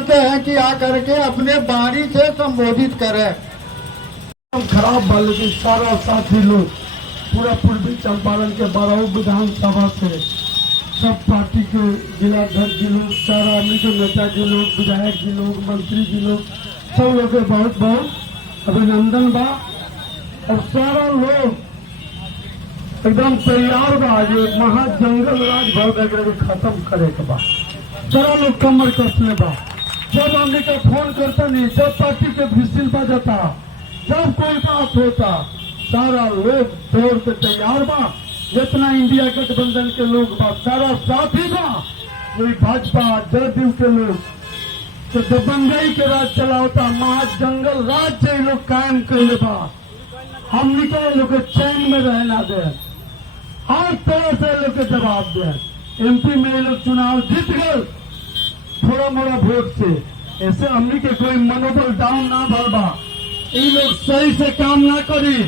चाहते हैं कि आकर के अपने वाणी से संबोधित करें। खराब बा, लेकिन सारा साथी लोग पूरा पूर्वी चंपारण के 12 विधानसभा से सब पार्टी के जिलाध्यक्ष जी लोग, सारा के नेता जी लोग, विधायक जी लोग, मंत्री जी लोग, सब लोग के बहुत बहुत अभिनंदन बा। और सारा लोग एकदम तैयार बा जो महाजंगल राज भर वगैरह खत्म करे के बा। सारा लोग कमर कसले बा। जब हमने का फोन करता नहीं, जब पार्टी के विशिल बजता, जब कोई बात होता, सारा लोग दौड़ के तैयार बा। जितना इंडिया गठबंधन के लोग बा सारा साथी बा। वही भाजपा जदयू के लोग तो दबंगई के राज चलावता, महाजंगल राज से लोग कायम कैले बा। हम निकले लोग चैन में रहना दे, हर तरह से लोग के जवाब दे। एमपी में ये लोग चुनाव जीत गए थोड़ा मोड़ा वोट से। ऐसे हमनी के कोई मनोबल डाउन ना भरबा। ये लोग सही से काम ना करी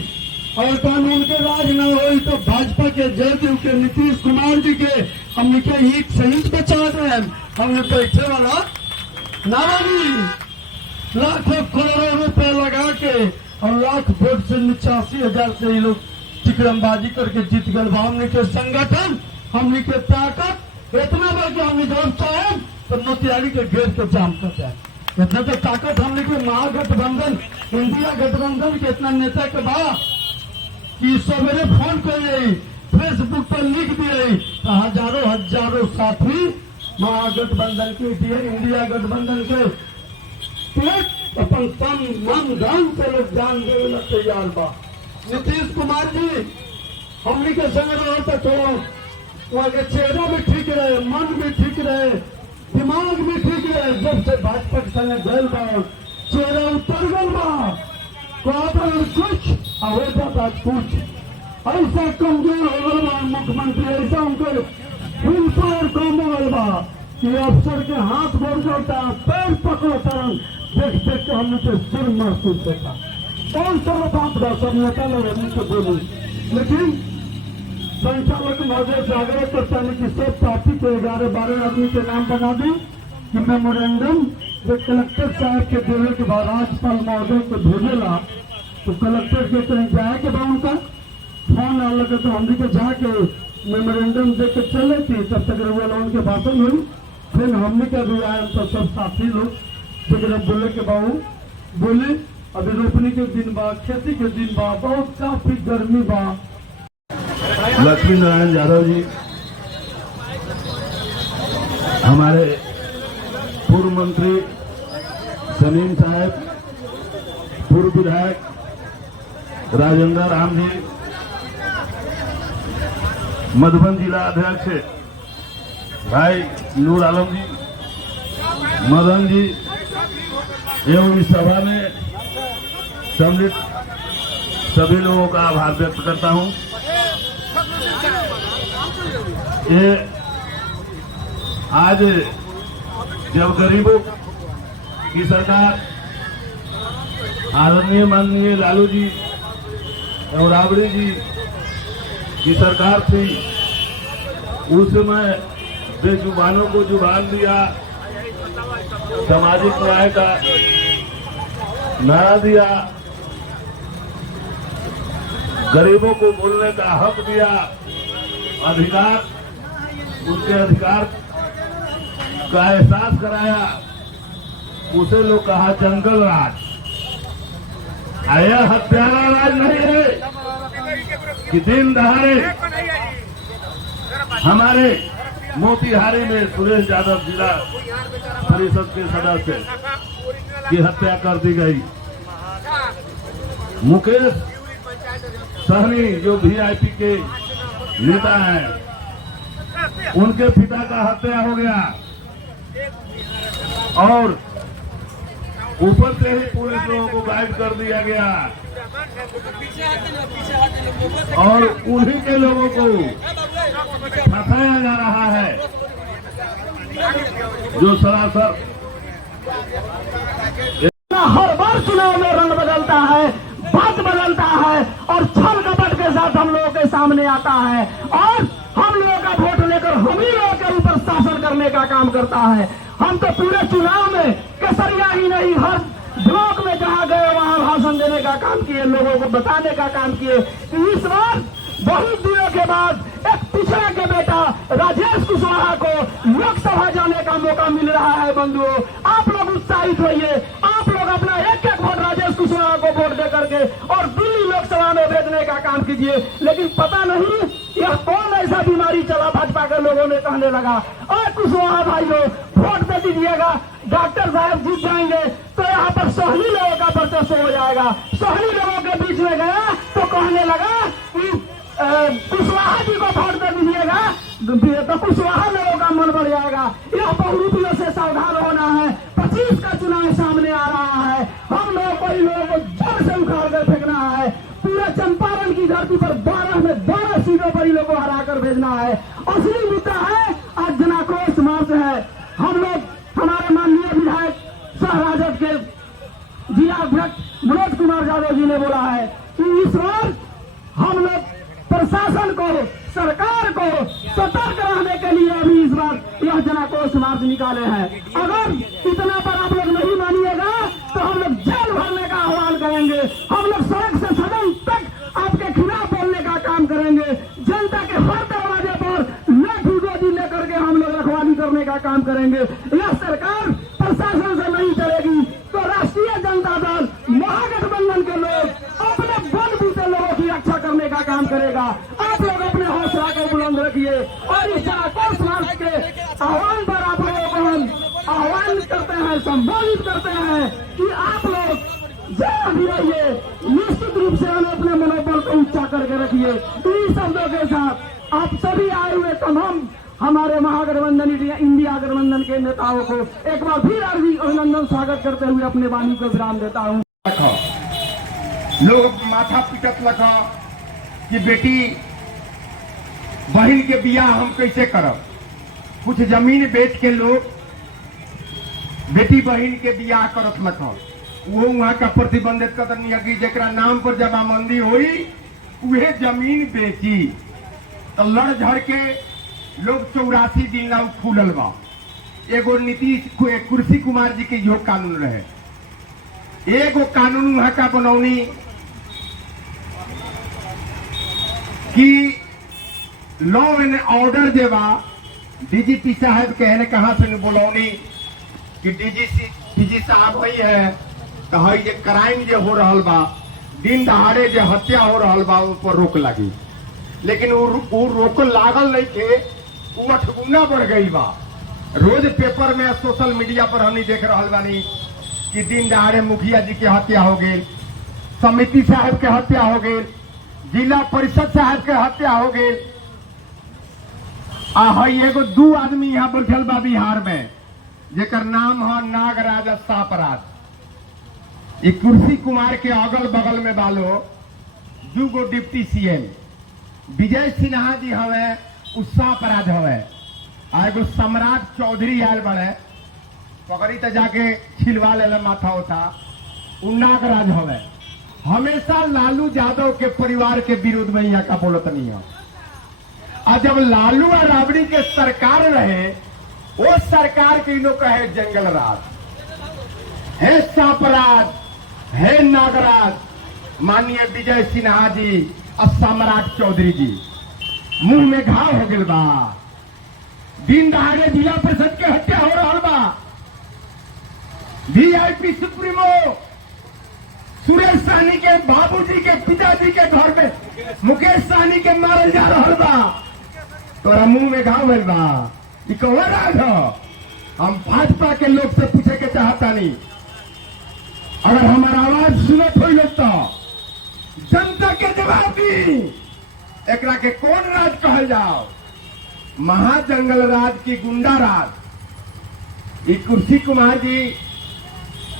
और कानून के राज न हो तो भाजपा के जदयू के नीतीश कुमार जी के हमने के हित सहित बचा रहे। हमने पैसे वाला नारायणी लाखों करोड़ों रुपए लगा के और लाख वोट से 85,000 से ये लोग टिकड़मबाजी करके जीत गए। हमने के संगठन, हमने के ताकत इतना बा कि हमने जब चाहे तो मोतिहारी के घेर के जाम कर जाए। इतना तो ताकत हमने के महागठबंधन, इंडिया गठबंधन के इतना नेता के बाद कि सवेरे फोन कर रही, फेसबुक पर लिख दिए तो हजारों हजारों साथी महागठबंधन के, इंडिया गठबंधन के अपन तन मन धन से लोग जान देने तैयार बा। नीतीश कुमार जी हमने के संग रहता तो वहाँ के चेहरा भी ठीक रहे, मन भी ठीक रहे, दिमाग भी ठीक रहे। जब से भाजपा के संग गल बा चेहरा उतर गल बा, कुछ अवैधा कुछ ऐसा कमजोर हो गल बा। मुख्यमंत्री ऐसा उनके हिंसा कम हो गल बा कि अफसर के हाथ बढ़ जाता, पैर पकड़ता, देख देख के हमने के सिर महसूस होता। कौन सा बात बा, सब नेता लोग हमने से बोली। लेकिन संचालक महोदय से आग्रह करता है कि सब पार्टी के 11-12 आदमी के नाम बना दें कि मेमोरेंडम जो कलेक्टर साहब के देने के बाद राज्यपाल महोदय को भेजेला तो कलेक्टर के कहीं जाए के बाद उनका फोन आ लगे तो हमने के जाके मेमोरेंडम दे के चले थी। तब तक लोगों के भाषण हुई, फिर हमने का भी आया तो सब साथी लोग बोले के बाबू बोले अभी रोपनी के दिन बा, खेती के दिन बा, बहुत काफी गर्मी बा। लक्ष्मी नारायण यादव जी हमारे पूर्व मंत्री, सलीम साहब, पूर्व विधायक राजेंद्र राम जी, मधुबन जिला अध्यक्ष भाई नूर आलम जी, मदन जी एवं इस सभा में सम्मिलित सभी लोगों का आभार व्यक्त करता हूं। ये आज जब गरीबों की सरकार आदरणीय माननीय लालू जी और राबड़ी जी की सरकार थी, उस समय बेजुबानों को जुबान दिया, सामाजिक न्याय का नारा दिया, गरीबों को बोलने का हक दिया, अधिकार, उनके अधिकार का एहसास कराया। उसे लोग कहा जंगल राज। यह हत्यारा राज नहीं है कि दिन दहाड़े हमारे मोतिहारी में सुरेश यादव जिला परिषद के सदस्य की हत्या कर दी गई। मुकेश सहनी जो वीआईपी के नेता हैं, उनके पिता का हत्या हो गया और ऊपर से ही पुलिस लोगों को गाइड कर दिया गया और उन्हीं के लोगों को फंसाया जा रहा है जो सरासर हर बार चुनाव में रंग बदलता है, बात बदलता है और छल कपट के साथ हम लोगों के सामने आता है और हम लोगों का वोट लेकर हम ही लोगों के ऊपर शासन करने का काम करता है। हम तो पूरे चुनाव में केसरिया ही नहीं, हर ब्लॉक में जहाँ गए वहाँ भाषण देने का काम किए, लोगों को बताने का काम किए। इस बार बहुत दिनों के बाद एक पिछड़ा के बेटा राजेश कुशवाहा को लोकसभा जाने का मौका मिल रहा है। बंधुओं, आप लोग उत्साहित होइए, आप लोग अपना एक एक वोट राजेश कुशवाहा को वोट दे करके और दिल्ली लोकसभा में भेजने का काम कीजिए। लेकिन पता नहीं यह कौन ऐसा बीमारी चला, भाजपा के लोगों ने कहने लगा और कुशवाहा भाई लोग वोट दे दीजिएगा, डॉक्टर साहब जीत जाएंगे तो यहाँ पर सोहनी लोगों का वर्चस्व हो जाएगा। सोहनी लोगों के बीच में गया तो कहने लगा कि कुशवाहा जी को वोट दे दीजिएगा तो कुशवाहा लोगों का मन बढ़ जाएगा। यह बहुरूपियों से सावधान होना है। 25 का चुनाव सामने आ रहा है। हम लोगों को इन लोगों को जड़ से उखाड़ कर फेंकना है। पूरा चंपारण की धरती पर 12 सीटों पर इन लोगों को हरा कर भेजना है। असली मुद्दा है आज जनाक्रोश मार्च है। हम लोग, हमारे माननीय विधायक सह राजद के जिला अध्यक्ष मनोज कुमार यादव जी ने बोला है कि इस बार हम लोग प्रशासन को, सरकार को सतर्क रहने के लिए अभी इस बार यह जनाक्रोश मार्च निकाले हैं। अगर इतना पर आप लोग नहीं मानिएगा तो हम लोग जेल भरने का आह्वान करेंगे। हम लोग सड़क से सदन तक आपके खिलाफ बोलने का काम करेंगे। जनता के हर दरवाजे पर लाठी लेकर के हम लोग रखवाली करने का काम करेंगे। यह सरकार प्रशासन से नहीं चलेगी तो राष्ट्रीय जनता दल, महागठबंधन के लोग अपने बलबूते लोगों की रक्षा करने का काम करेगा। आप लोग अपने हौसला को बुलंद रखिए और इस जनाक्रोश मार्च के आह्वान पर आप लोगों को हम आह्वान करते हैं, संबोधित करते हैं कि आप लोग जय भी रहिए। निश्चित रूप से हम अपने मनोबल को ऊंचा करके रखिए। इन शब्दों के साथ आप सभी आए हुए तमाम हमारे महागठबंधन इंडिया गठबंधन के नेताओं को एक बार फिर अभिनंदन स्वागत करते हुए अपने वाणी को विराम देता हूँ। लोग माथा पिटत लगा कि बेटी बहन के बियाह हम कैसे करब। कुछ जमीन बेच के लोग बेटी बहन के बियाह करत लगा। वो वहां का प्रतिबंधित कदम नहीं कि जरा नाम पर जमाबंदी हुई उहे जमीन बेची तो लड़ झड़ के लोग 84 दिन नाम खुलल बा। एगो नीतीश कुर्सी कुमार जी के यो कानून रहे। एगो कानून वहां का बनौनी कि लॉ एंड ऑर्डर जे बा, डीजीपी साहब कहने कहा से बोलौनी कि डीजी साहब वही है तो हई जे क्राइम जे हो रहा बा, दिन दहाड़े जे हत्या हो रहा बा, उन पर रोक लगी। लेकिन वो रोक लागल नहीं थे, वो 8 गुना बढ़ गई बा। रोज पेपर में सोशल मीडिया पर हमनी देख रहा बानी कि दिन दहाड़े मुखिया जी की हत्या हो गई, समिति साहब के हत्या हो गई, जिला परिषद साहब के हत्या हो गई। एगो 2 आदमी यहाँ बैठल बा बिहार में जेकर नाम है नागराज सापराज। ये कुर्सी कुमार के अगल बगल में बालो 2 गो डिप्टी सीएम विजय सिन्हा जी हवे, सापराज हवे। एगो सम्राट चौधरी आयल बड़े, पकड़ी तो जाके छिलवा ले माथा होता, उ नागराज हवे। हमेशा लालू यादव के परिवार के विरोध में यहाँ का बोलत नहीं है। और जब लालू और राबड़ी के सरकार रहे, वो सरकार के इनो कहे जंगल राज है, सापराज है, नागराज। माननीय विजय सिन्हा जी और सम्राट चौधरी जी मुंह में घाव हो गया बा। दिन दहाड़े जिला परिषद के हत्या हो रहा बा। वीआईपी सुप्रीमो सुरेश साहनी के बाबूजी के पिताजी के घर में मुकेश साहनी के मारल जा रहा बा। तोरा मुंह में घाव भइल बा। ई कौन राज हो? हम भाजपा के लोग से पूछे के चाहता नहीं। अगर हमारा आवाज सुनत हो लोग तो जनता के जवाब दी। एकरा के कौन राज कहल जाओ? महाजंगल राज की गुंडा राज। ये कुर्सी कुमार जी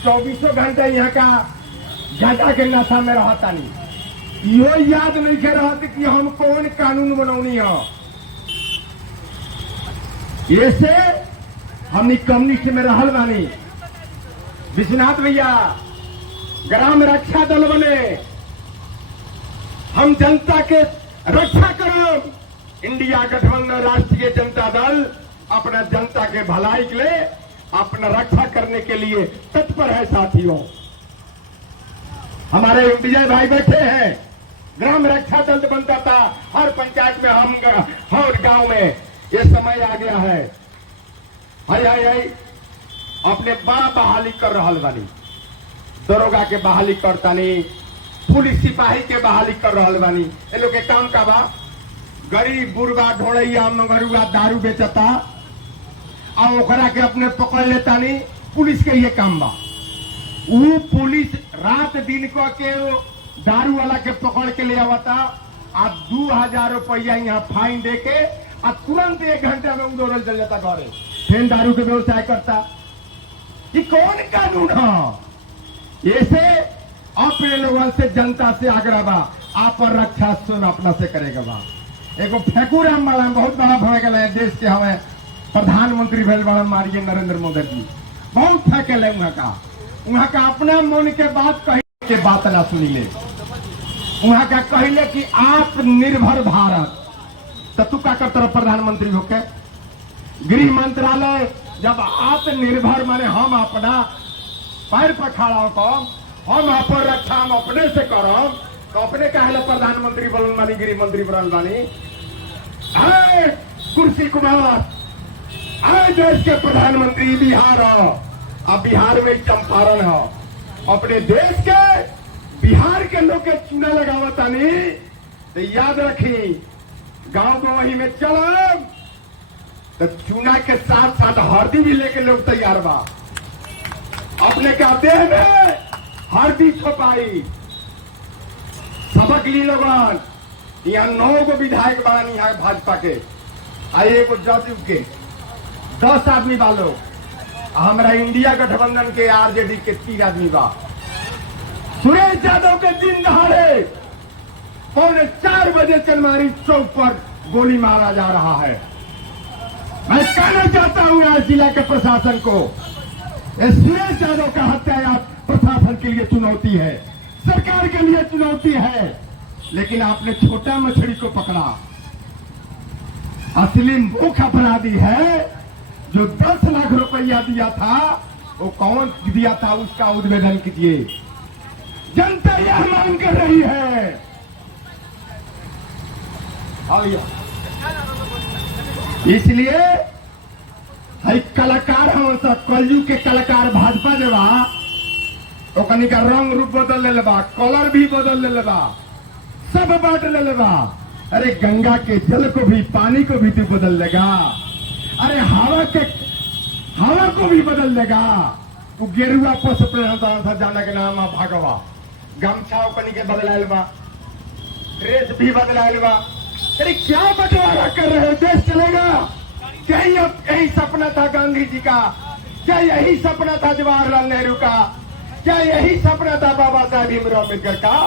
24 घंटे यहाँ का गांजा के नशा में रहता नहीं। यो याद नहीं कर रहा कि हम कौन कानून बनौनी हो। ये से हमनी कम्युनिस्ट में रहल बानी। विश्वनाथ भैया ग्राम रक्षा दल बने, हम जनता के रक्षा करो। इंडिया गठबंधन राष्ट्रीय जनता दल अपना जनता के भलाई के लिए अपना रक्षा करने के लिए तत्पर है साथियों। हमारे विजय भाई बैठे हैं, ग्राम रक्षा दल बनता था हर पंचायत में, हम हर गांव में, ये समय आ गया है। हाय अपने बड़ा बहाली कर रहा बानी, दरोगा के बहाली करतानी, पुलिस सिपाही के बहाली कर रहा बानी। ये लोग के काम का बा, गरीब बुरबा ढोड़ैया मंगरुआ दारू बेचता आ ओकरा के अपने पकड़ लेता नहीं, पुलिस के ये काम बा। वो पुलिस रात दिन को के दारू वाला के पकड़ के ले आवता आ 2000 रुपया यहाँ फाइन दे के आ तुरंत 1 घंटे में उड़ोल चल जाता घरे, फिर दारू के व्यवसाय करता। ये कौन कानून है? ऐसे अपने लोगों से जनता से आग्रह बा, आप रक्षा सुन अपना से करेगा बा। एगो फेंकू राम बड़ा बहुत बड़ा भय गए देश के, हमें प्रधानमंत्री भेल बड़ा मारिए नरेंद्र मोदी जी, बहुत फेंकल है वहां का अपना मन के बात कही के बात ना सुनी ले। वहां का कहले कि आत्मनिर्भर भारत, तो तू का करता प्रधानमंत्री होके? गृह मंत्रालय जब आत्मनिर्भर माने हम अपना पैर पर खड़ा होकर हम अपन रक्षा हम अपने से करब, तो अपने कहले प्रधानमंत्री बनल बानी, गृह मंत्री बनल बानी। आए कुर्सी कुमार, आए देश के प्रधानमंत्री बिहार हो, अब बिहार में चंपारण हो, अपने देश के बिहार के लोग के चूना लगावता नहीं, तो याद रखी गांव गवाही में चलब तो चूना के साथ साथ हल्दी भी लेके लोग तैयार बा। अपने का देह में हल्दी छपाई सबक ली लोगन। यहाँ 9 गो विधायक बना यहाँ भाजपा के, आइए को जदयू के 10 आदमी बालो, हमारा इंडिया गठबंधन के आरजेडी के 3 आदमी बा। सुरेश यादव के दिन दहाड़े 4:45 बजे चनमारी चौक पर गोली मारा जा रहा है। मैं कहना चाहता हूं आज जिला के प्रशासन को, सुरेश यादव का हत्या प्रशासन के लिए चुनौती है, सरकार के लिए चुनौती है, लेकिन आपने छोटा मछली को पकड़ा। असली मुख्य अपराधी है जो 10 लाख रुपया दिया था, वो कौन दिया था उसका उद्भेदन कीजिए। जनता यह मांग कर रही है। इसलिए कलाकार हम सब कलयुग के कलाकार भाजपा जो बा ओकनी का रंग रूप बदल ले बा, कलर भी बदल ले बा, सब बांट ले बा। अरे गंगा के जल को भी, पानी को भी तू बदल लेगा, अरे हवा को भी बदल लेगा। वो गेरुआ पशु जाने के नाम भागवा, गमछा ओकनी के बदलायल बा, ड्रेस भी बदलायल बा। अरे क्या बंटवारा कर रहे हो? देश चलेगा क्या? यही सपना था गांधी जी का? क्या यही सपना था जवाहरलाल नेहरू का? क्या यही सपना था बाबा साहब भीमराव अम्बेडकर का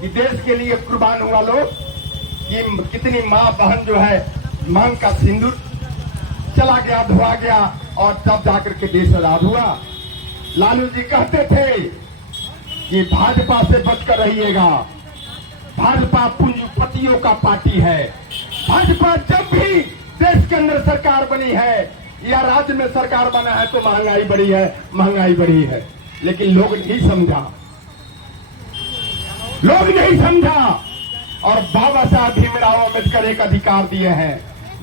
कि देश के लिए कुर्बान हुआ लोग? कि कितनी माँ बहन जो है मांग का सिंदूर चला गया, धोआ गया, और तब जाकर के देश आजाद हुआ। लालू जी कहते थे कि भाजपा से बचकर रहिएगा, भाजपा पूंजीपतियों का पार्टी है। भाजपा जब भी देश के अंदर सरकार बनी है या राज्य में सरकार बना है तो महंगाई बढ़ी है, महंगाई बढ़ी है। लेकिन लोग नहीं समझा, लोग नहीं समझा। और बाबा साहब भीमराव अम्बेडकर एक अधिकार दिए हैं,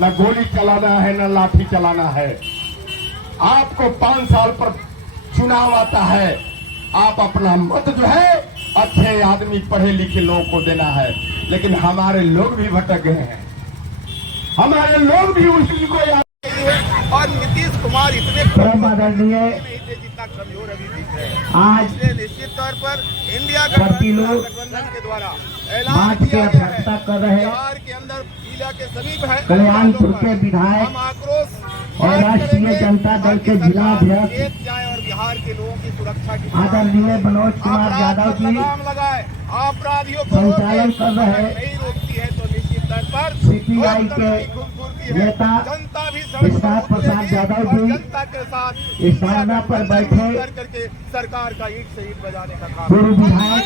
न गोली चलाना है न लाठी चलाना है। आपको 5 साल पर चुनाव आता है, आप अपना मत जो है अच्छे आदमी पढ़े लिखे लोगों को देना है। लेकिन हमारे लोग भी भटक गए हैं, हमारे लोग भी उसी को याद। और नीतीश कुमार इतने जितना कमजोर अभी दिख रहे हैं, आज निश्चित तौर पर इंडिया गठबंधन के द्वारा ऐलान किया गया है बिहार के अंदर जिला के सभी कल्याणपुर के विधायक हम आक्रोश और राष्ट्रीय जनता दल के जिला अध्यक्ष एक जाए और बिहार के लोगों की सुरक्षा की आदरणीय मनोज कुमार यादव जी लगाए, अपराधियों को संचालन कर रहे नहीं रोकती है तो निश्चित तौर पर सीपीआई के नेता जनता भी विश्वास प्रसाद यादव जी जनता के साथ इस धरना पर बैठे करके सरकार का ईंट से ईंट बजाने का काम पूर्व विधायक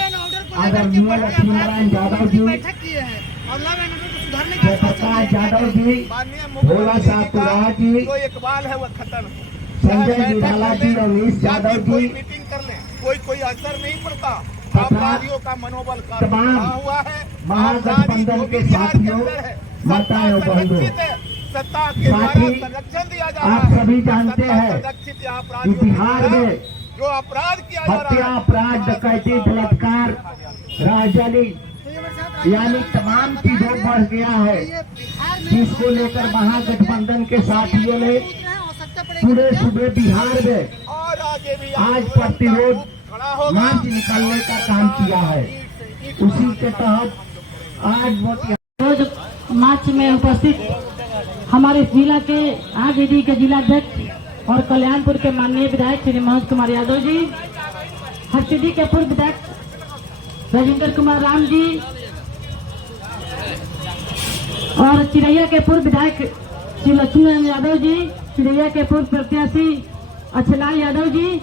आदरणीय लक्ष्मीनारायण यादव जी, जयप्रकाश यादव जी, भोला साहब तुराहा जी, जो इकबाल है वह खत्म है। संजय निराला जी, रमेश यादव जी, कोई मीटिंग कर लें, कोई असर नहीं पड़ता। अपराधियों का मनोबल तमाम बढ़ा हुआ है। महागठबंधन के साथियों, माताएं और बहनों, सत्ता के द्वारा संरक्षण दिया जा रहा है। आप सभी जानते हैं कि बिहार में जो अपराध किया जा हत्या, रहा है, अपराध, डकैती, बलात्कार, राजनीति यानी तमाम चीजों बढ़ गया है, जिसको लेकर महागठबंधन के साथियों ने पूरे सूबे बिहार में और आगे भी आज प्रतिरोध मार्च निकालने का काम किया है। उसी के तहत आज रोज मार्च में उपस्थित हमारे जिला के आरजेडी के जिलाध्यक्ष और कल्याणपुर के माननीय विधायक श्री मनोज कुमार यादव जी, हरसिद्धि के पूर्व विधायक राजेंद्र कुमार राम जी और चिरैया के पूर्व विधायक श्री लक्ष्मण यादव जी, चिरैया के पूर्व प्रत्याशी अक्षलाल यादव जी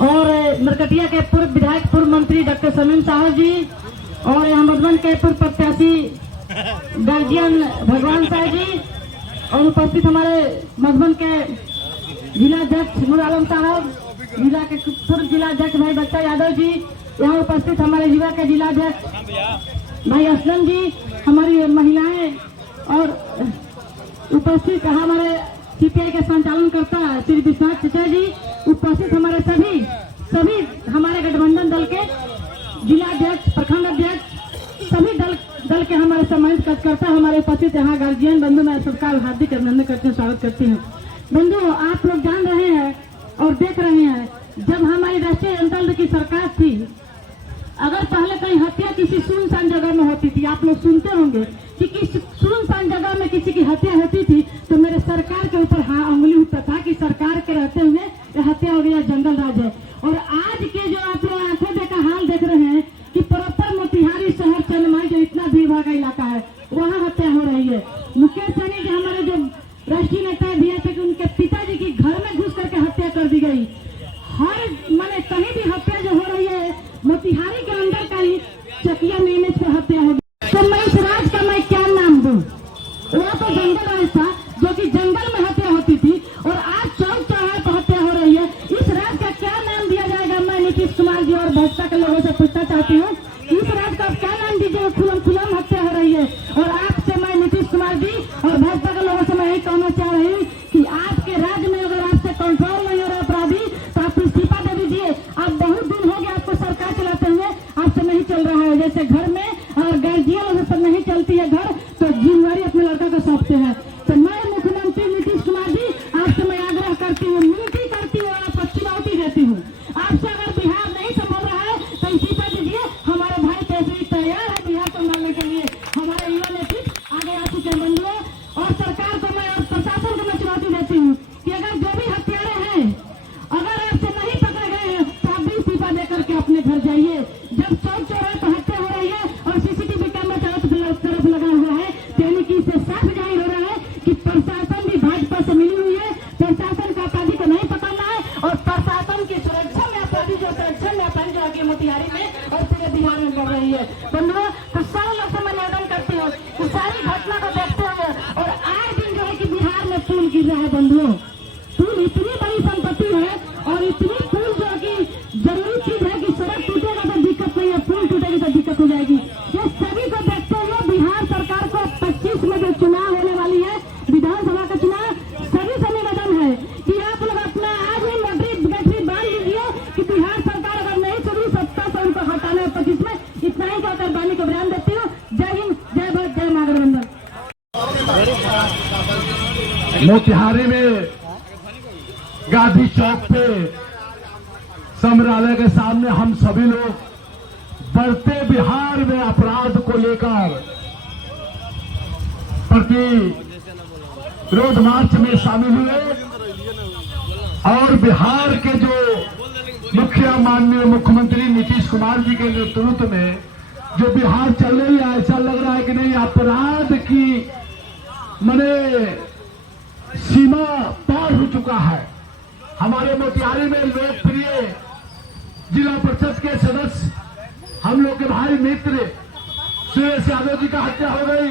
और मरकटिया के पूर्व विधायक पूर्व मंत्री डॉक्टर समीम साहब जी और अहमदवन के पूर्व प्रत्याशी गार्जियन भगवान साहब जी और उपस्थित हमारे मधुबन के जिलाध्यक्ष नूर आलम साहब, जिला के पूर्व जिलाध्यक्ष भाई बच्चा यादव जी, यहाँ उपस्थित हमारे युवा के जिलाध्यक्ष भाई असलम जी, हमारी महिलाएं और उपस्थित हमारे सीपीआई के संचालनकर्ता श्री विश्वनाथ चचा जी, उपस्थित हमारे सभी हमारे गठबंधन दल के जिलाध्यक्ष, प्रखंड अध्यक्ष, सभी दल के हमारे सम्मानित कार्यकर्ता हमारे उपस्थित यहाँ गार्जियन बंधु, मैं सबका हार्दिक अभिनंदन करते हैं, स्वागत करती हूँ। बंधु, आप लोग जान रहे हैं और देख रहे हैं, जब हमारी राष्ट्रीय जनता दल की सरकार थी, अगर पहले कहीं हत्या किसी सुनसान जगह में होती थी, आप लोग सुनते होंगे कि किसी सुनसान जगह में किसी की हत्या होती थी तो मेरे सरकार के ऊपर उंगली उठता था कि सरकार के रहते हुए ये हत्या हो गया, जंगल राज है। और आज के जो आप लोग आंखों देखा हाल देख रहे हैं कि प्रॉपर मोतिहारी शहर चंदमाई जो इतना भीड़ भाड़ का इलाका है, वहाँ हत्या हो रही है। मुकेश सहनी जी हमारे जो राष्ट्रीय नेता दिया थे कि उनके पिताजी की घर में घुस करके हत्या कर दी गई। हर माने कहीं भी हत्या जो हो रही है, मोतिहारी के अंदर का ही चकिया में इमेज पे हत्या हो गई। तो मैं इस राज का मैं क्या नाम दूं? वो तो जंगल राज था जो कि जंगल में हत्या होती थी और आज चौक चौराहे पर हत्या हो रही है। इस राज का क्या नाम दिया जाएगा? मैं नीतीश कुमार जी और भाजपा के लोगों से पूछना चाहती हूँ, इस राज का क्या नाम दीजिए? खुलम हत्या हो रही है। और आपसे मैं नीतीश कुमार जी और भाजपा के लोगों से मैं यही कहना चाह रही हूँ कि आपके राज्य में अगर आपसे कंट्रोल नहीं हो रहा अपराधी तो आप इस्तीफा दे दीजिए। आप बहुत दिन हो गया आपको सरकार चलाते हुए, आपसे नहीं चल रहा है। जैसे घर में और गार्जियन पर नहीं चलती है घर तो जिम्मेवारी अपने लड़का को सौंपते हैं। तो मैं मुख्यमंत्री नीतीश कुमार जी आपसे मैं आग्रह करती हूँ, मिनती करती हूँ और पक्षपाती देती हूँ, आपसे अगर बिहार नहीं संभल रहा है तो इस्तीफा दीजिए। हमारे भाई पैसे तैयार है बिहार संभालने के लिए, हमारे युवा नेतृत्व आगे आ चुके हैं। बंधुओं, और सरकार को मैं और प्रशासन को मैं चुनौती देती हूँ कि अगर जो भी हत्यारे हैं, अगर आपसे नहीं पकड़े गए हैं तो आप भी इस्तीफा दे करके अपने घर जाइए। जब चौक चौराहे पर हत्या हो रही है और सीसीटीवी कैमरा चारों तरफ लगा हुआ है, यानी कि इससे साफ जाहिर हो रहा है कि प्रशासन भी भाजपा से मिली हुई है। प्रशासन का अपराधी को नहीं पकड़ना है और प्रशासन की सुरक्षा में अपराधी जो सुरक्षा में अपराधी जो आगे मोतिहारी में और पूरे बिहार में बढ़ रही है। बंधुओं, तो सारे लोग से मैं निवेदन करती हूँ कि सारी घटना को देखते हुए और आए दिन जो है कि बिहार में पुल गिर रहा है। बंधुओं, पुल इतनी बड़ी संपत्ति है और इतनी पुल जो कि जरूरी चीज है कि सड़क टूटेगा तो दिक्कत नहीं है, पुल टूटेगी तो दिक्कत हो जाएगी। ये सभी को देखते हुए बिहार सरकार को 25 में जो चुनाव होने वाली है, विधानसभा का चुनाव, सभी से निवेदन है कि आप लोग अपना आज ही बैटरी बांध लीजिए कि बिहार सरकार अगर नहीं चली सत्ता से उनको हटाने 25 में। इतना ही कहकर बानी को बयान देती हूँ। जय हिंद, जय भारत, जय महागठबंधन। मोतिहारी में गांधी चौक पे संग्रहालय के सामने हम सभी लोग बढ़ते बिहार में अपराध को लेकर प्रतिरोध मार्च में शामिल हुए और बिहार के जो मुखिया माननीय मुख्यमंत्री नीतीश कुमार जी के नेतृत्व में जो बिहार चल रही है, ऐसा लग रहा है कि नहीं अपराध की मने सीमा पार हो चुका है। हमारे मोतिहारी में लोकप्रिय जिला परिषद के सदस्य हम लोग के भाई मित्र सुरेश यादव जी का हत्या हो गई,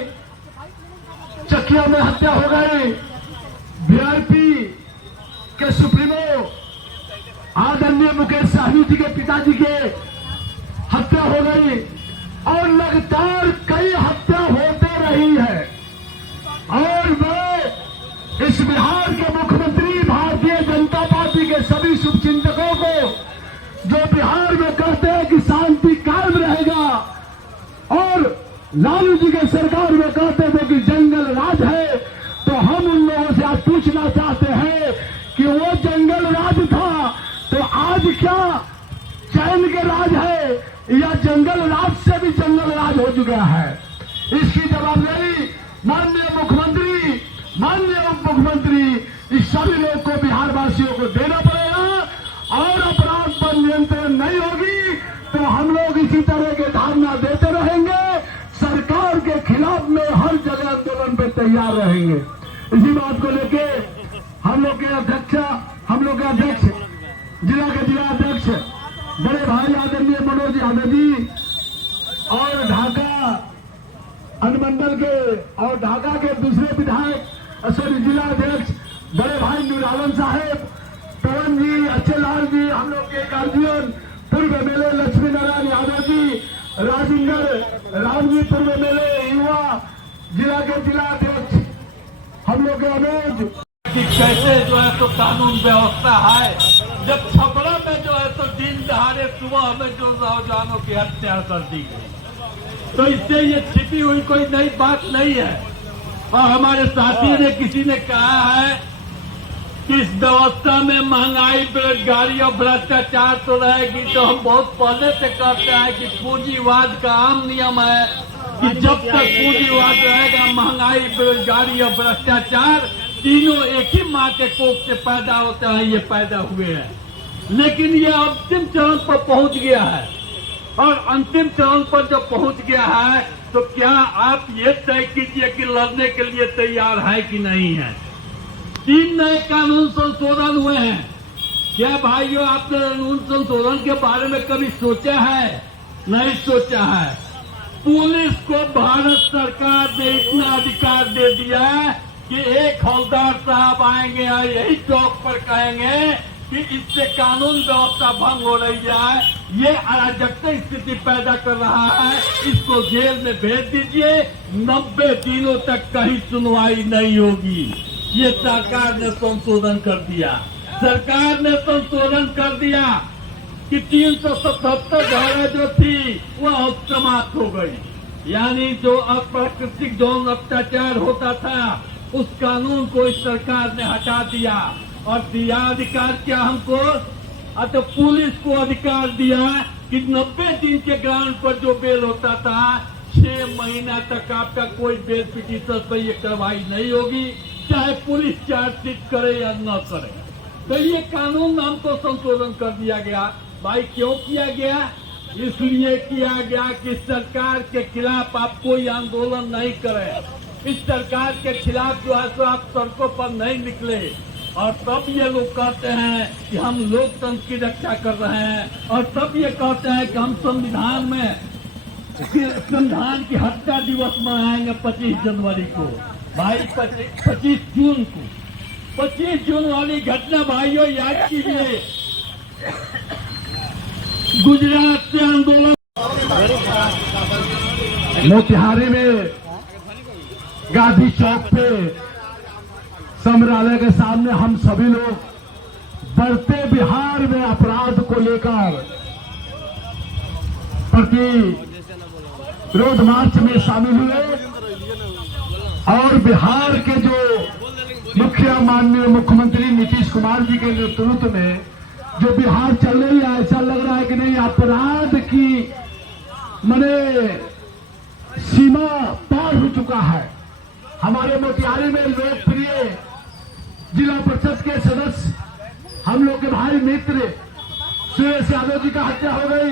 चकिया में हत्या हो गई, वीआईपी के सुप्रीमो आदरणीय मुकेश साहनी जी के पिताजी के हत्या हो गई और लगातार कई हत्या होते रही है। और मैं इस बिहार के मुख्यमंत्री भारतीय जनता पार्टी के सभी शुभचिंतकों को जो बिहार में कहते हैं कि शांति कायम रहेगा और लालू जी के सरकार में कहते थे कि जंगल राज है, तो हम उन लोगों से आज पूछना चाहते हैं कि वो जंगल राज था तो आज क्या चैन के राज है या जंगल राज से भी जंगल राज हो चुका है? इसकी जवाबदारी माननीय मुख्यमंत्री, माननीय उप मुख्यमंत्री, इस सभी लोग को, बिहार वासियों को देना पड़ेगा। और अपराध पर नियंत्रण नहीं होगी तो हम लोग इसी तरह के धारणा देते रहेंगे, सरकार के खिलाफ में हर जगह आंदोलन पे तैयार रहेंगे। इसी बात को लेके हम लोग के अध्यक्ष जिला के जिला अध्यक्ष बड़े भाई आदरणीय मनोज यादव जी और ढाका अनुमंडल के और ढाका के दूसरे विधायक जिला अध्यक्ष बड़े भाई नूर आलम साहेब, पवन जी, अच्छे लाल जी, हम लोग के गार्जियन पूर्व एमएलए लक्ष्मी नारायण यादव जी, राजेंद्र राम जी पूर्व एमएलए, युवा जिला के जिला अध्यक्ष हम लोग के अनोज कि कैसे जो है तो कानून व्यवस्था है, जब छपरा में जो है तो दिन दहाड़े सुबह में जो नौजवानों की हत्या कर दी गई, तो इससे ये छिपी हुई कोई नई बात नहीं है। और हमारे साथी ने किसी ने कहा है कि इस व्यवस्था में महंगाई, बेरोजगारी और भ्रष्टाचार तो रहेगी, तो हम बहुत पहले से कहते हैं कि पूंजीवाद का आम नियम है कि जब तक पूंजीवाद रहेगा, महंगाई, बेरोजगारी और भ्रष्टाचार तीनों एक ही माँ के कोख से पैदा होते हैं, ये पैदा हुए हैं। लेकिन ये अंतिम चरण पर पहुंच गया है और अंतिम चरण पर जब पहुंच गया है तो क्या आप ये तय कीजिए कि लड़ने के लिए तैयार है कि नहीं है। 3 नए कानून संशोधन हुए हैं। क्या भाइयों आपने कानून संशोधन के बारे में कभी सोचा है? नहीं सोचा है। पुलिस को भारत सरकार ने इतना अधिकार दे दिया है कि एक हवलदार साहब आएंगे और यही चौक पर कहेंगे कि इससे कानून व्यवस्था भंग हो रही है, ये अराजकता स्थिति पैदा कर रहा है, इसको जेल में भेज दीजिए, 90 दिनों तक कहीं सुनवाई नहीं होगी। ये सरकार ने संशोधन कर दिया। सरकार ने संशोधन कर दिया कि 377 धारा जो थी वह समाप्त हो गई। यानी जो अप्राकृतिक यौन अत्याचार होता था उस कानून को इस सरकार ने हटा दिया और दिया अधिकार क्या हमको, तो पुलिस को अधिकार दिया कि 90 दिन के ग्राउंड पर जो बेल होता था 6 महीना तक आपका कोई बेल पिटीशन पर ये कार्रवाई नहीं होगी, चाहे पुलिस चार्जशीट करे या न करे। तो ये कानून हमको संशोधन कर दिया गया। भाई क्यों किया गया? इसलिए किया गया कि सरकार के खिलाफ आप कोई आंदोलन नहीं करें, इस सरकार के खिलाफ जो है तो आप सड़कों पर नहीं निकले। और तब ये लोग कहते हैं कि हम लोकतंत्र की रक्षा कर रहे हैं और तब ये कहते हैं कि हम संविधान की हत्या दिवस मनाएंगे 25 जनवरी को। भाई 25 जून को, 25 जून वाली घटना भाइयों याद कीजिए। गुजरात से आंदोलन, मोतिहारी में गांधी चौक पे संग्रहालय के सामने हम सभी लोग बढ़ते बिहार में अपराध को लेकर प्रतिरोध मार्च में शामिल हुए और बिहार के जो मुखिया माननीय मुख्यमंत्री नीतीश कुमार जी के नेतृत्व में जो बिहार चल रही है, ऐसा लग रहा है कि नहीं अपराध की माने सीमा पार हो चुका है। हमारे मोतिहारी में लोकप्रिय जिला परिषद के सदस्य हम लोग के भाई मित्र सुरेश यादव जी का हत्या हो गई,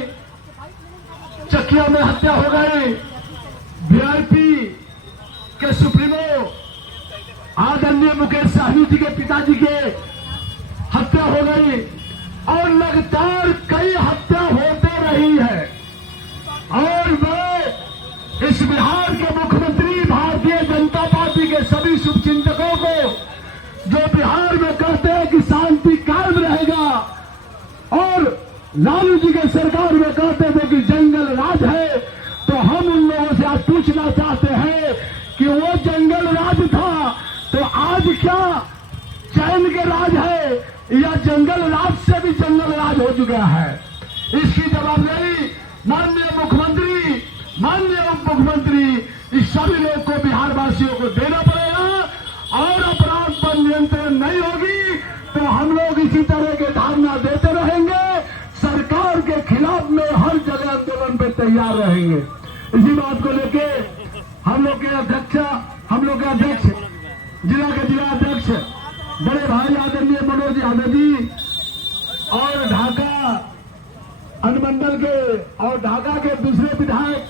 चकिया में हत्या हो गई, वीआईपी के सुप्रीमो आदरणीय मुकेश साहनी जी के पिताजी के हत्या हो गई और लगातार कई हत्या होते रही है। और मैं इस बिहार के मुख्यमंत्री भारतीय जनता पार्टी के सभी शुभचिंतकों को जो बिहार में कहते हैं कि शांति लालू जी के सरकार में कहते थे कि जंगल राज है, तो हम उन लोगों से आज पूछना चाहते हैं कि वो जंगल राज था तो आज क्या चैन के राज है या जंगल राज से भी जंगल राज हो चुका है? इसकी जवाबदारी माननीय मुख्यमंत्री, माननीय उप मुख्यमंत्री, इस सभी लोग को, बिहार वासियों को देना पड़ेगा। और अपराध पर नियंत्रण नहीं होगी तो हम लोग इसी तरह के धारणा देते रहेंगे, सरकार के खिलाफ में हर जगह आंदोलन पे तैयार रहेंगे। इसी बात को लेके हम लोग के अध्यक्ष, जिला के जिला अध्यक्ष बड़े भाई आदरणीय मनोज यादव जी और ढाका अनुमंडल के और ढाका के दूसरे विधायक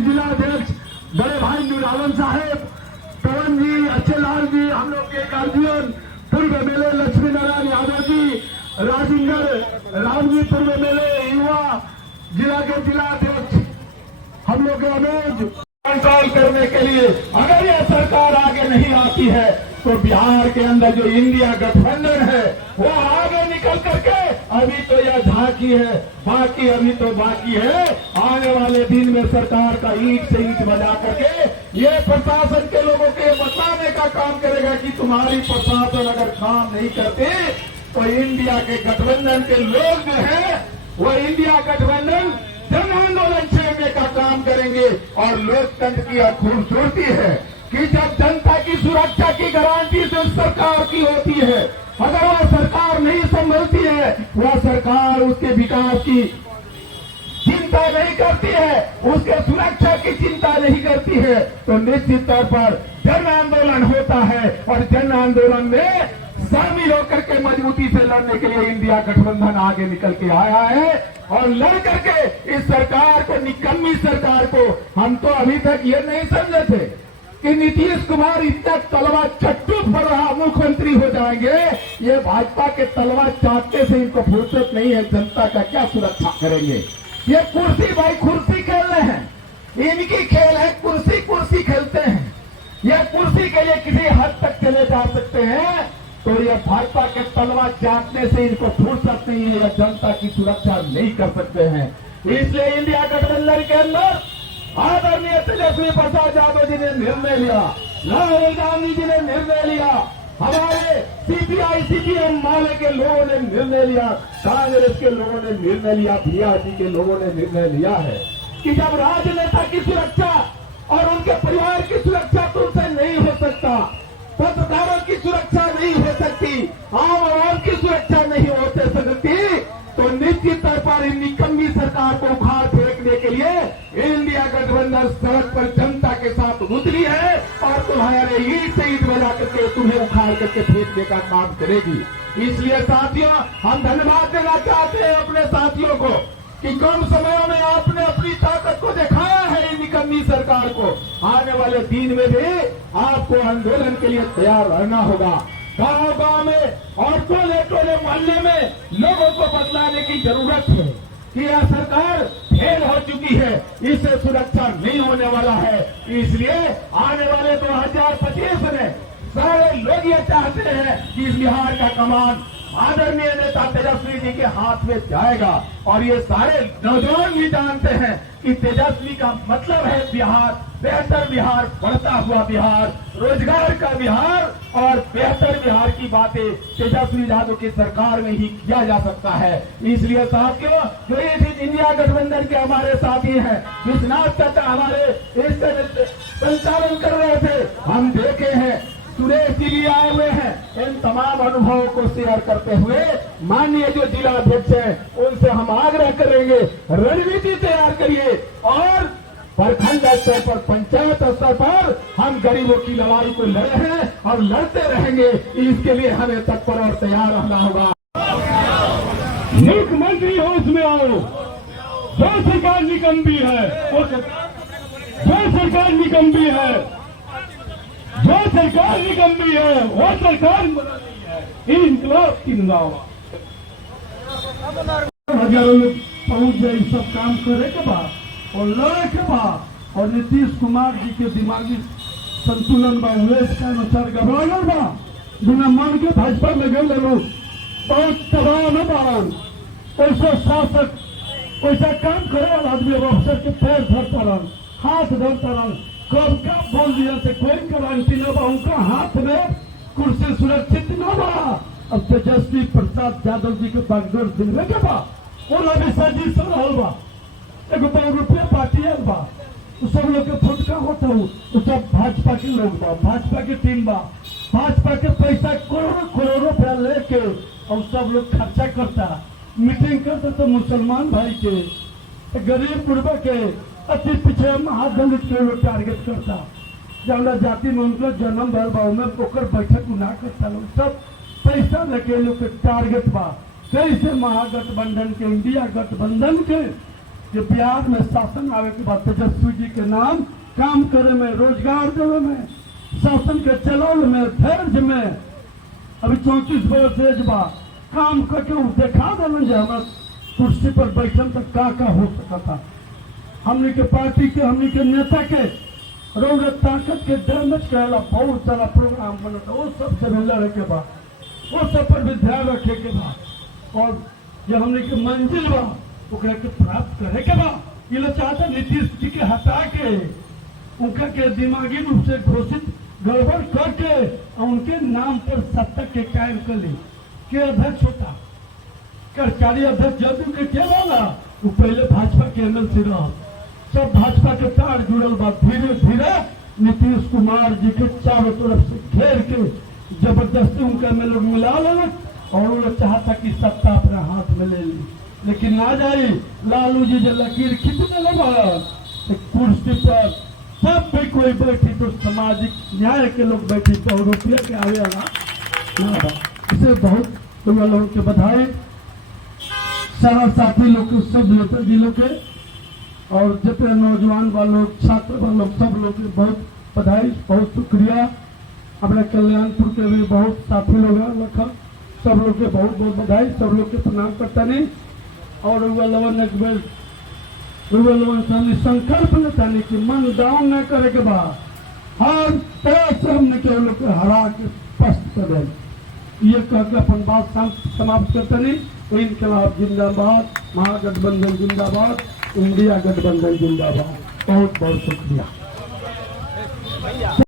जिला अध्यक्ष बड़े भाई नूर आलम साहेब, पवन जी, अच्छे लाल जी, हम लोग के गार्जियन पूर्व एमएलए लक्ष्मी नारायण यादव जी, राजेंद्र राम जी पूर्व एमएलए, युवा जिला के जिला अध्यक्ष हम लोग के अनुज कंट्रोल करने के लिए अगर यह सरकार आगे नहीं आती है तो बिहार के अंदर जो इंडिया गठबंधन है वो आगे निकल करके, अभी तो यह झांकी है, बाकी अभी तो बाकी है, आने वाले दिन में सरकार का ईंट से ईंट बजा करके ये प्रशासन के लोगों के बताने का काम करेगा कि तुम्हारी प्रशासन अगर काम नहीं करते तो इंडिया के गठबंधन के लोग जो है वो इंडिया गठबंधन जन आंदोलन छेड़ने का काम करेंगे। और लोकतंत्र की खूबसूरती है कि जब जनता की सुरक्षा की गारंटी तो सरकार की होती है, अगर वह सरकार नहीं संभलती है, वह सरकार उसके विकास की चिंता नहीं करती है, उसके सुरक्षा की चिंता नहीं करती है, तो निश्चित तौर पर जन आंदोलन होता है। और जन आंदोलन में शामिल होकर के मजबूती से लड़ने के लिए इंडिया गठबंधन आगे निकल के आया है और लड़ करके इस सरकार को, निकम्मी सरकार को, हम तो अभी तक ये नहीं समझे थे कि नीतीश कुमार इतना तलवार चट्टू पर रहा मुख्यमंत्री हो जाएंगे। ये भाजपा के तलवार चाटने से इनको फुर्सत नहीं है, जनता का क्या सुरक्षा करेंगे? ये कुर्सी भाई कुर्सी खेल रहे हैं, इनकी खेल है, कुर्सी कुर्सी खेलते हैं। ये कुर्सी के लिए किसी हद तक चले जा सकते हैं, तो ये भाजपा के तलवार चाटने से इनको फुर्सत नहीं है, या जनता की सुरक्षा नहीं कर सकते हैं। इसलिए इंडिया गठबंधन के अंदर आदरणीय तेजस्वी प्रसाद यादव जी ने निर्णय लिया, राहुल गांधी जी ने निर्णय लिया, हमारे सीपीआई सीपीएम माले के लोगों ने निर्णय लिया, कांग्रेस के लोगों ने निर्णय लिया, बीआरपी के लोगों ने निर्णय लिया है कि जब राजनेता की सुरक्षा और उनके परिवार की सुरक्षा तुमसे नहीं हो सकता, पत्रकारों की सुरक्षा नहीं हो सकती, आम आवाम की सुरक्षा नहीं हो सकती, तो निश्चित तौर पर इन निकम्मी सरकार को उखाड़ फेंकने के लिए इंडिया गठबंधन सड़क पर जनता के साथ उतरी है और तुम्हारे ईंट से ईंट बजा करके तुम्हें उखाड़ करके फेंकने का काम करेगी। इसलिए साथियों, हम धन्यवाद देना चाहते हैं अपने साथियों को कि कम समय में आपने अपनी ताकत को दिखाया है इन निकम्मी सरकार को। आने वाले दिन में भी आपको आंदोलन के लिए तैयार रहना होगा। गांव गांव में और टोले टोले मोहल्ले में लोगों को बदलाने की जरूरत है कि यह सरकार फेल हो चुकी है, इससे सुरक्षा नहीं होने वाला है। इसलिए आने वाले 2025 में सारे लोग ये चाहते हैं कि बिहार का कमान आदरणीय नेता तेजस्वी जी के हाथ में जाएगा। और ये सारे नौजवान भी जानते हैं कि तेजस्वी का मतलब है बिहार, बेहतर बिहार, बढ़ता हुआ बिहार, रोजगार का बिहार और बेहतर बिहार की बातें तेजस्वी यादव की सरकार में ही किया जा सकता है। इसलिए साथियों, जो इस इंडिया गठबंधन के हमारे साथी हैं, विश्वनाथ चाचा हमारे इस संचालन कर रहे थे, हम देखे हैं, सुरेश जी भी आए हुए हैं। इन तमाम अनुभवों को शेयर करते हुए माननीय जो जिला अध्यक्ष हैं उनसे हम आग्रह करेंगे, रणनीति तैयार करिए और प्रखंड स्तर पर, पंचायत स्तर पर हम गरीबों की लड़ाई को लड़े हैं और लड़ते रहेंगे। इसके लिए हमें तत्पर और तैयार रहना होगा। मुख्यमंत्री होश में आओ, जो सरकार निकम्मी है, जो सरकार निकम्मी है, जो सरकार निकम्मी है, वो सरकार बनानी है। इंकलाब जिंदाबाद। हजारों लोग पहुंच गए सब काम करे के बाद और लड़े के बाद, और नीतीश कुमार जी के दिमागी संतुलन बा वेश का अनुसार गड़बड़ बा, बिना मन के भाजपा में गए लोग बहुत तबाह न बाड़न। वैसा शासक वैसा काम करे वाला आदमी अब अफसर के पैर धरता रहा, हाथ धरता रहा। कब क्या बोल दिया से कोई गारंटी न बा, उनका हाथ में कुर्सी सुरक्षित न बा। अब तेजस्वी प्रसाद यादव जी के बागडोर दिलवे के बा, वो भी साजिश रहल बा, एगो बहुरूपीय पार्टी आयल बा, उ सब लोग के फुटका होता हूँ, उ सब भाजपा के लोग बा, भाजपा के टीम बा, भाजपा के पैसा करोड़ों करोड़ों रुपया लेके और सब लोग खर्चा करता, मीटिंग करता तो मुसलमान भाई के, गरीब गुरबा के, अति पिछड़े महादलित के लोग टारगेट करता, जौना जाति में उनका जन्म भर बा में ओकर बैठक ना करता लोग, सब पैसा लेके लोग के टारगेट बा। कैसे महागठबंधन के, इंडिया गठबंधन के बिहार में शासन आवे के बाद तेजस्वी जी के नाम काम करे में, रोजगार देवे में, शासन के चलावे में, फर्ज में, अभी 34 वर्ष एज बा, काम करके देखा देना जो हमारा कुर्सी पर बैठन तक का हो सकता। हमने के पार्टी के, हमने के नेता के रोग ताकत के डैमेज करेला बहुत सारा प्रोग्राम बनता, वो सब से लड़े के बाद, वो सब पर भी ध्यान रखे के बाद, और जो हमने के मंजिल बा ओकरा के प्राप्त करे के बा। ये लोग चाहता नीतीश जी के हटा के उनका के दिमागी रूप से घोषित गड़बड़ करके और उनके नाम पर सत्ता के कायम कर ली। के अध्यक्ष होता, कार्यकारी अध्यक्ष जदयू के क्या वाला, वो पहले भाजपा के एमएलसी रहा, सब भाजपा के तार जुड़ल बा। धीरे धीरे नीतीश कुमार जी के चारों तरफ से घेर के जबरदस्ती उनका में लोग मिला लेलक और वो चाहता कि सत्ता अपने हाथ में ले ली, लेकिन ना जाए। लालू जी जो लकीर खींचने लगा कुर्सी पर, सब भी कोई बैठी तो सामाजिक न्याय के लोग बैठी तो रुपया के आवे वाला, इसे बहुत लोगों के बधाई, सारा साथी लोग के, सब नेता जी लोग के और जितने नौजवान वालों, छात्र वालों, सब लोग के बहुत बधाई, बहुत शुक्रिया। अपने कल्याणपुर के भी बहुत साथी लोग रखा, सब लोग के बहुत बहुत बधाई, सब लोग के प्रणाम करता नहीं। और संकल्प लेता नहीं कि मन डाउन न करे के बाद हर तरह से हमने के लोग को हरा के स्पष्ट कर दे, ये कहकर अपन बात समाप्त करते नहीं। इनकलाब जिंदाबाद, महागठबंधन जिंदाबाद, इंडिया गठबंधन जिंदाबाद। बहुत बहुत शुक्रिया।